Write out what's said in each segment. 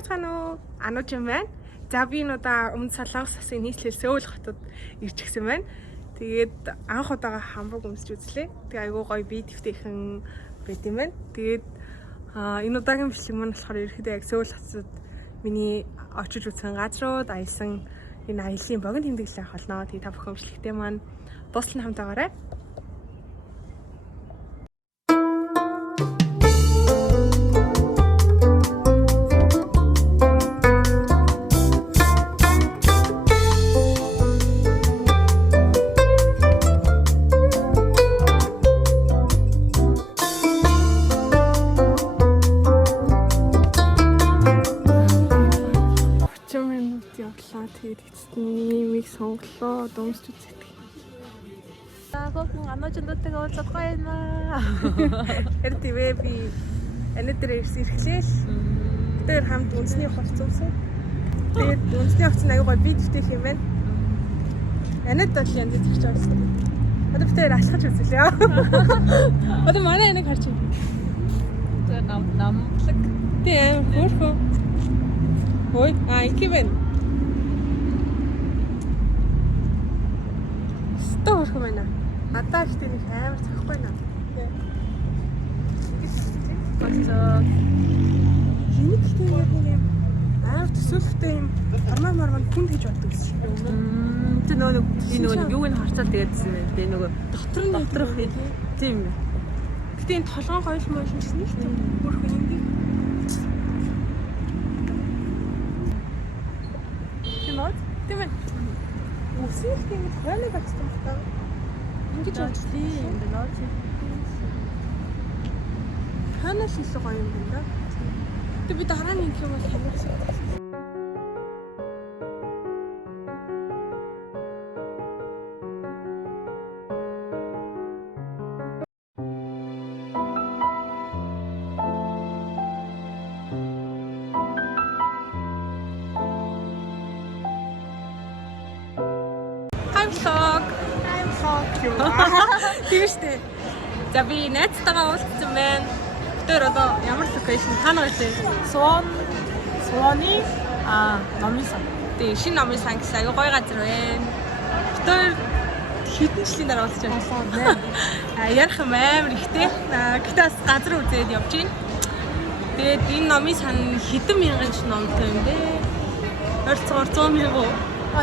бацгаана уу? Анууч юм байна. За би энэ удаа өмнө Солонгос засгийн нийслэл Сөүл хотод ирж гисэн байна. Тэгээд анх удаага хамбург өмсч үзлээ. Тэгээ айгүй гоё бие дэвтэйхэн байт юм байна. Тэгээд энэ удаагийн бичлэг маань болохоор ерөөхдөө яг Сөүл хотод миний очиж үзсэн газрууд, аялсан энэ аяллаа богино тэмдэглэл авах болно. Тэгээд та бүхэн бичлэгтэй маань дуслан хамтаагаарай. Тэгээд эцэстний миг сонголоо дөөмсч үздэг. За гоохон ануучдуудтай уулзах байна. Тэр тийм би өнөөдөр ирсэн ирэхлээл тэр хамт үндэсний хувцас үзсэн. Тэгээд үндэсний хувцас аягүй гоё бие дэвтэйх юм байна. Өнөөдөр л янз бүрч орсон. Одоо би тэр алхаж үзлээ. Одоо манай энийг харж байна. Тэр намлаг. Тийм хөөрхөө. Ой, инкивэн. Хөөрхөн байна. Надаа ихтэй нэг амар зохихгүй наа. Гацаа. Хиник ихтэй яг нэг амар төсөөлттэй юм. Мармаа хүн хийж боддог гэсэн юм. Тэ нөгөө юуг нь хартаад тэгээдсэн байх. Тэ нөгөө доторх тийм. Гэтэ энэ толгойн гоёл моошин гэсэн нэг тийм хөөрхөн юм би. Тийм ээ. Үсэх тийм хойно багтсан байна. Ингэж бодлоо юм байна. Ханаас их гоё юм байна. Тэг би дараа нь ингэх юм бол ханаас. Тийм штэ. За би найзтайгаа уулзсан байна. Тэр одоо ямар локейшн тань байлээ? Суоны номын сан. Тэгээ шинэ номын сан гэсэн аюу гоё газар байна. Тэр хэдэн жилийн дараа уулзч байна. Ярих юм амар ихтэй. Гэтэ бас газар үзээд явж байна. Тэгээд энэ номын сан хэдэн мянган ч номтой юм бэ? Ойрцоогоор 100 мянган.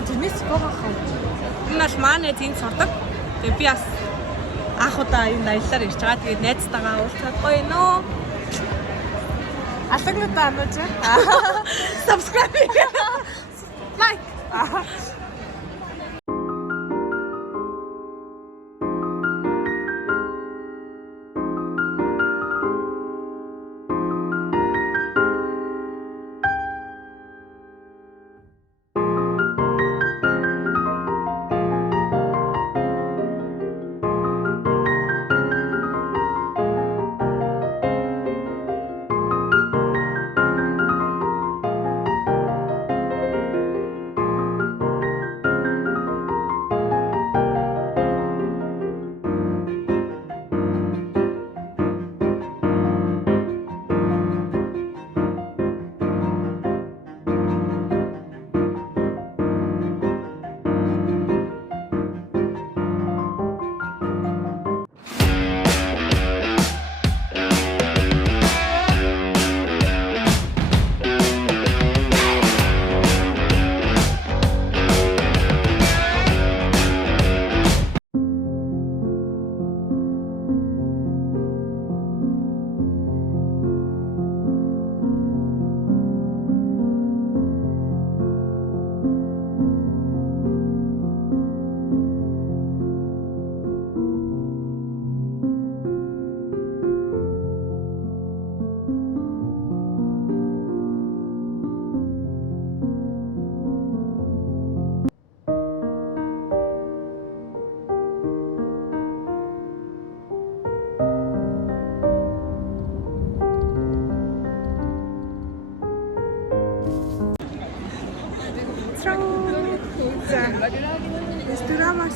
Тэрнээс богоо хав. Энэ бол манай эзэн сурдаг. Тэгээ би бас анх удаа энэ аяллаар ирж байгаа. Тэгээд найзтайгаа уулзаад гоё нөө. Алгадаа анууч. Subscribe. Like. Restaurant